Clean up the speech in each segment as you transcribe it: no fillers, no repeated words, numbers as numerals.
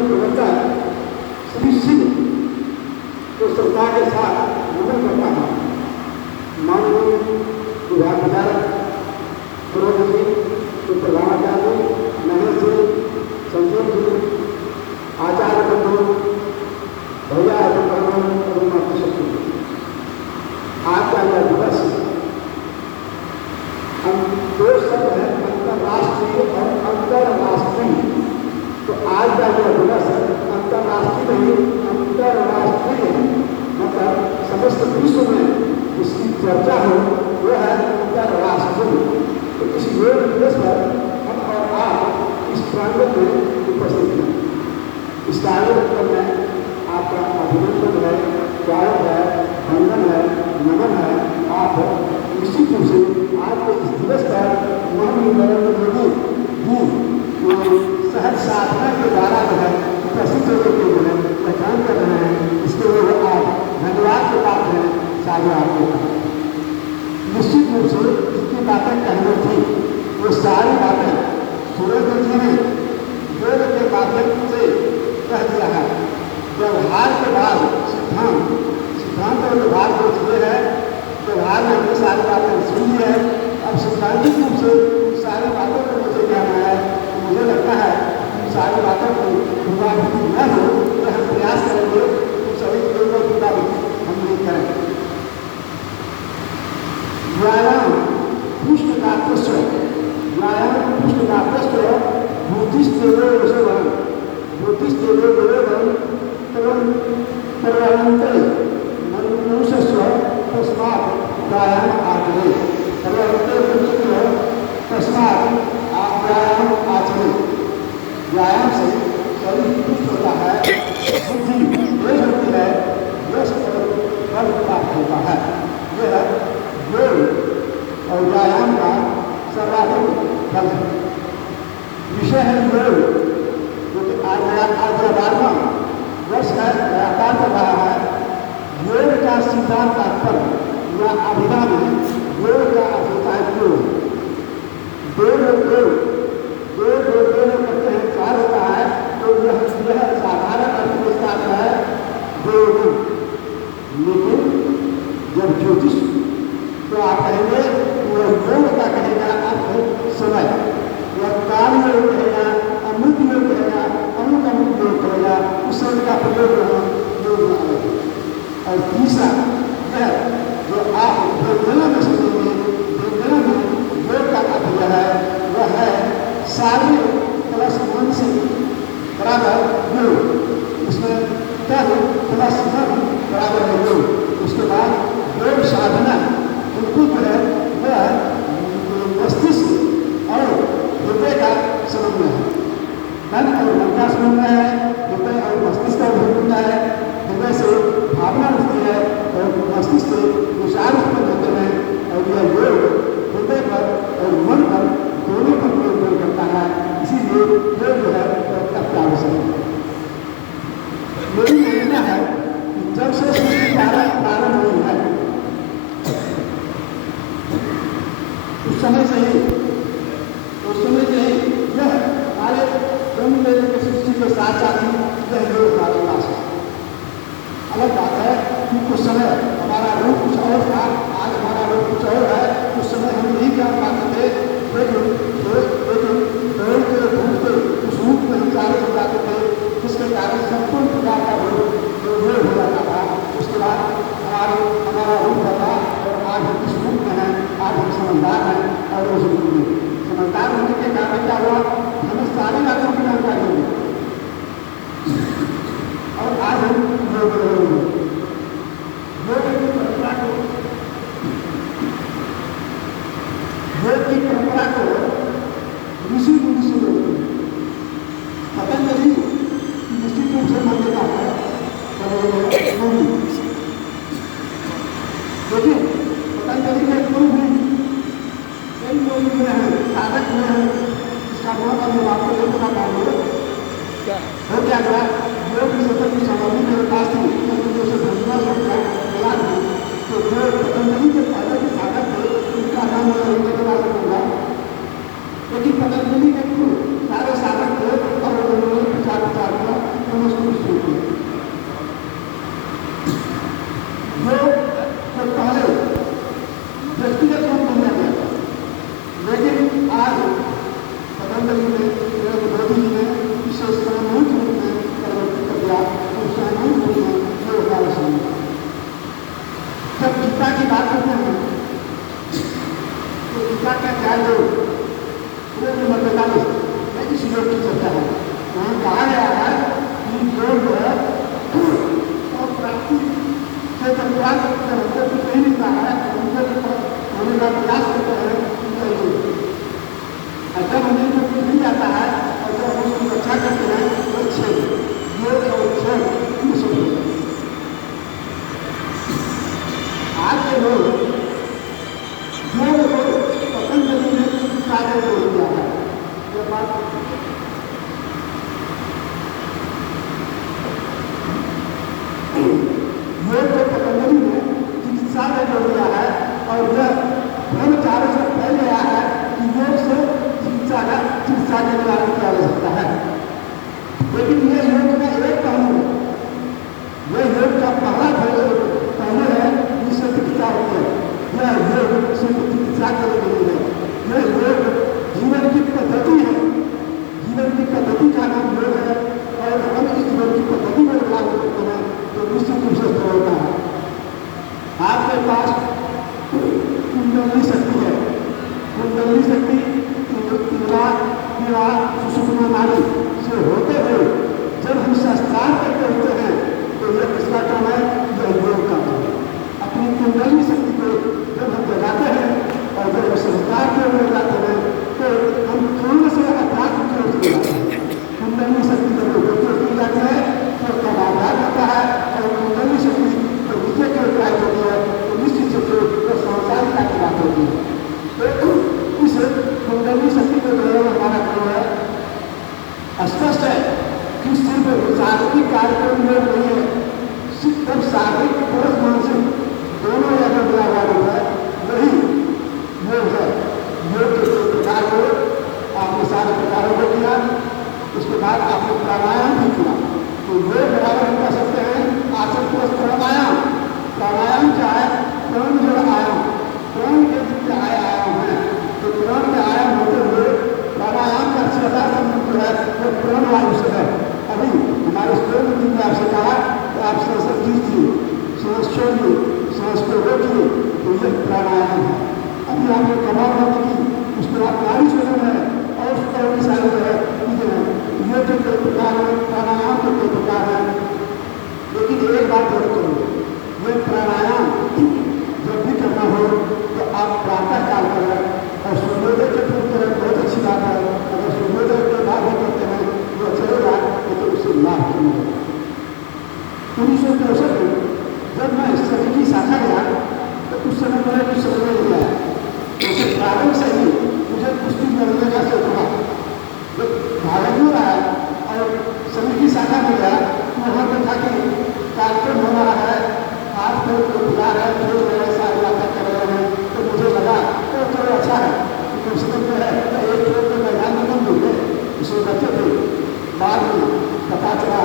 प्रवर्तक श्री सिंह को श्रद्धा के साथ नमन करता हूँ। माननीय विभाग विधायक पुरोहित जी, प्रधानाचार्य महेश जी, संजीव जी, आचार्य बंधु, भैया एवं मातृशक्ति, आज का यह दिवस हम दो शब्द है अंतर्राष्ट्रीय और अंतर्राष्ट्रीय। तो आज का यह दिवस अंतर्राष्ट्रीय नहीं अंतर्राष्ट्रीय है, मतलब समस्त विश्व में जिसकी चर्चा हो वह है अंतर्राष्ट्रीय। तो इस योग दिवस पर हम और आप इस प्रांगण में उपस्थित हैं। इस कार्यक्रम में आपका अभिनंदन है, स्वागत है, वंदन है, नमन है। आप निश्चित रूप से आज के इस दिवस पर माननीय नरेंद्र मोदी जी सहज साधना के द्वारा जो है उपस्थित होकर के जो है पहचान कर रहे हैं, इसके लिए आप धन्यवाद के पात्र हैं। साझा आपको निश्चित रूप से जितनी बातें कहनी थी वो सारी बातें सुरेंद्र जी ने योग के माध्यम से कह दिया है। व्यवहार के बाद सिद्धांत, सिद्धांत और व्यवहार को चुने है। व्यवहार में हमने सारी बातें सुन ली है। अब सिद्धांतिक रूप से उन सारी बातों को मुझे कहना है। मुझे लगता है उन सारी बातों की पुनरावृत्ति न हो तो हम प्रयास करेंगे उन सभी चीजों को पुनरावृत्ति हम नहीं करें। व्यायाम पुष्ट का पुष्ट, व्यायाम पुष्ट का पुष्ट, बुद्धिस्ट मनुष्य तस्मात् व्यायाम आचरे, तस्मात् व्यायाम आचरे। व्यायाम से शरीर पुष्ट होता है, बुद्धि तेज होती है, यश और बल प्राप्त होता है। यह योग और व्यायाम का सर्वाधिक फल है। विषय है योग, जो कि आज 12वां वर्ष है, लगातार चल रहा है। योग का सिद्धांत तात्पर्य या अभिधा में योग का अर्थ होता है योग। दो करते हैं, चार होता है, तो यह साधारण अर्थ में इसका अर्थ है योग। लेकिन जब ज्योतिष तो आप कहेंगे वह योग का कहेगा अर्थ समय, वह काल योग कहेगा, अमृत योग कहेगा, अमृत योग कहेगा, उस शब्द का प्रयोग योग में। और तीसरा यह जो आप वेदना में सुनेंगे, वेदना में योग का अर्थ यह है, वह है शारीरिक प्लस मानसिक बराबर योग। उसमें तन प्लस मन बराबर है योग। उसके बाद योग साधना बिल्कुल जो है वह मस्तिष्क और हृदय का समन्वय है। तन और मन का समन्वय है, हृदय और मस्तिष्क का समन्वय है। हृदय से भावना उठती है और मस्तिष्क से विचार उत्पन्न होते हैं, और यह योग हृदय पर और मन पर दोनों पर निर्भर करता है। इसीलिए योग जो है अत्यंत आवश्यक है। मेरी मानना है कि जब से सृष्टि प्रारंभ हुई है उस समय से ही यह हमारे ब्रह्म के सृष्टि के साथ साथ ही यह योग हमारे पास है। अलग बात है कि कुछ समय हमारा रूप कुछ और था, आज हमारा रूप कुछ और है। उस समय हम नहीं जान पाते थे, लेकिन दौड़ते घूमते उस रूप में हम चारों हो जाते थे, जिसके कारण संपूर्ण प्रकार का योग हो जाता था। उसके बाद हमारा रूप बदला और आज हम इस रूप में हैं। आज हम समझदार हैं और उस रूप में समझदार होने के कारण क्या हुआ, हमें सारी बातों की जानकारी होगी और आज हम योग की परंपरा को ऋषि मुनि से पतंजलि निश्चित रूप से मान्यता है। देखिए पतंजलि के गुरु भी कई लोग हुए हैं, साधक हुए हैं, इसका नाम अभी आपको नहीं बता पाएंगे। हो क्या था, योग की सतत की सामग्री मेरे पास थी, उसे भूलना सकता याद है। तो जो पतंजलि के पहले के साधक थे उनका नाम मैं नहीं बता सकूंगा, लेकिन पतंजलि के गुरु सारे साधक थे और उन्होंने प्रचार किया योग को पतंजलि ने चिकित्सा में जोड़ दिया है और यह भ्रम चारों से फैल गया है कि योग से चिकित्सा का निवारण किया जा सकता है। लेकिन यह योग का एक पहलू है। यह योग का पहला पहलू है जिससे चिकित्सा होती है। यह योग सिर्फ चिकित्सा के लिए नहीं है। यह योग जीवन की पद्धति है। जीवन की पद्धति का नाम योग है और हम इस जीवन की पद्धति में लागू करते हैं तो निश्चित रूप से होता है। आपके पास कुंडली शक्ति है। कुंडली शक्ति सुषुम्ना नाड़ी से होते हुए जब हम संस्कार करते होते हैं तो यह किसका काम है? यह योग का काम है। अपनी कुंडली शक्ति को जब हम जगाते हैं और जब हम संस्कार के लिए जाते हैं तो हम पूर्ण से अध्यात्म की ओर जाते हैं। कुंडली शक्ति जब ऊपर की जाती है तो उसका आधार होता है और कुंडली शक्ति जब नीचे की ओर प्राप्त होती है तो निश्चित रूप से वो सांसारिकता की बात होती है। तो इस कुंडली शक्ति के द्वारा हमारा काम है स्पष्ट है कि सिर्फ शारीरिक कार्यक्रम योग नहीं है। सिर्फ शारीरिक और मानसिक दोनों अगर व्यावहारिक है वही योग है। योग के दो प्रकार को आपने सारे प्रकारों को किया, उसके बाद आपने प्राणायाम भी किया। तो योग बराबर हम कह सकते हैं आसन प्लस प्राणायाम। प्राणायाम क्या है? प्राण जो आयाम, प्राण के जितने आयाम है तो प्राण के आयाम होते हुए प्राणायाम का सीधा संबंध जो है वो प्राण वायु से है। अभी हमारे स्कूल में आपसे कहा कि आप सांस लीजिए, सांस छोड़िए, सांस को रोकिए, तो यह प्राणायाम है। अभी आपने कमाल होने की उसके बाद नाड़ी छोड़ना है और उसका सारे जो है ये जो कई प्रकार है प्राणायाम के कई प्रकार है। लेकिन एक बात और करो, ये प्राणायाम जब भी करना हो तो आप प्रातः काल करें और सूर्योदय के पूर्व करें, बहुत अच्छी बात है। अगर सूर्योदय के बाद भी करते हैं तो चलेगा, तो उससे लाभ क्यों मिलेगा। 1964 में जब मैं स्टडी की शाखा गया तो उस समय मैंने कुछ समझ नहीं आया। उससे प्रारंभ से ही मुझे कुश्ती करने का शौक हुआ। जब भागलपुर आया और समय की शाखा में गया तो वहाँ पर था कि कार्यक्रम हो रहा है, आज तो बुला रहे हैं, खेल रहे हैं, सारी बातें कर रहे हैं। तो मुझे लगा तो थोड़ा अच्छा है कि कम से कम जो है एक खेल के मैदान में कम मिल गए उसमें बच्चे थे। बाद में पता चला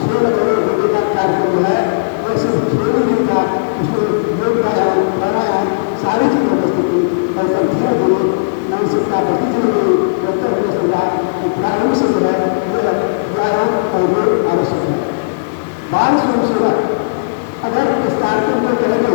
खेल करोड़ होने का कार्यक्रम जो है वो सिर्फ खेल ही नहीं था, उसमें योग व्यायाम प्राणायाम सारी चीज़ें उपस्थित थी। और सब धीरे धीरे मानसिकता बढ़ती चली गई। डॉक्टर ने समझा कि प्रारंभ से जो है वह व्यायाम और योग आवश्यक है। बाल स्वयं सेवक अगर इस कार्यक्रम को करेंगे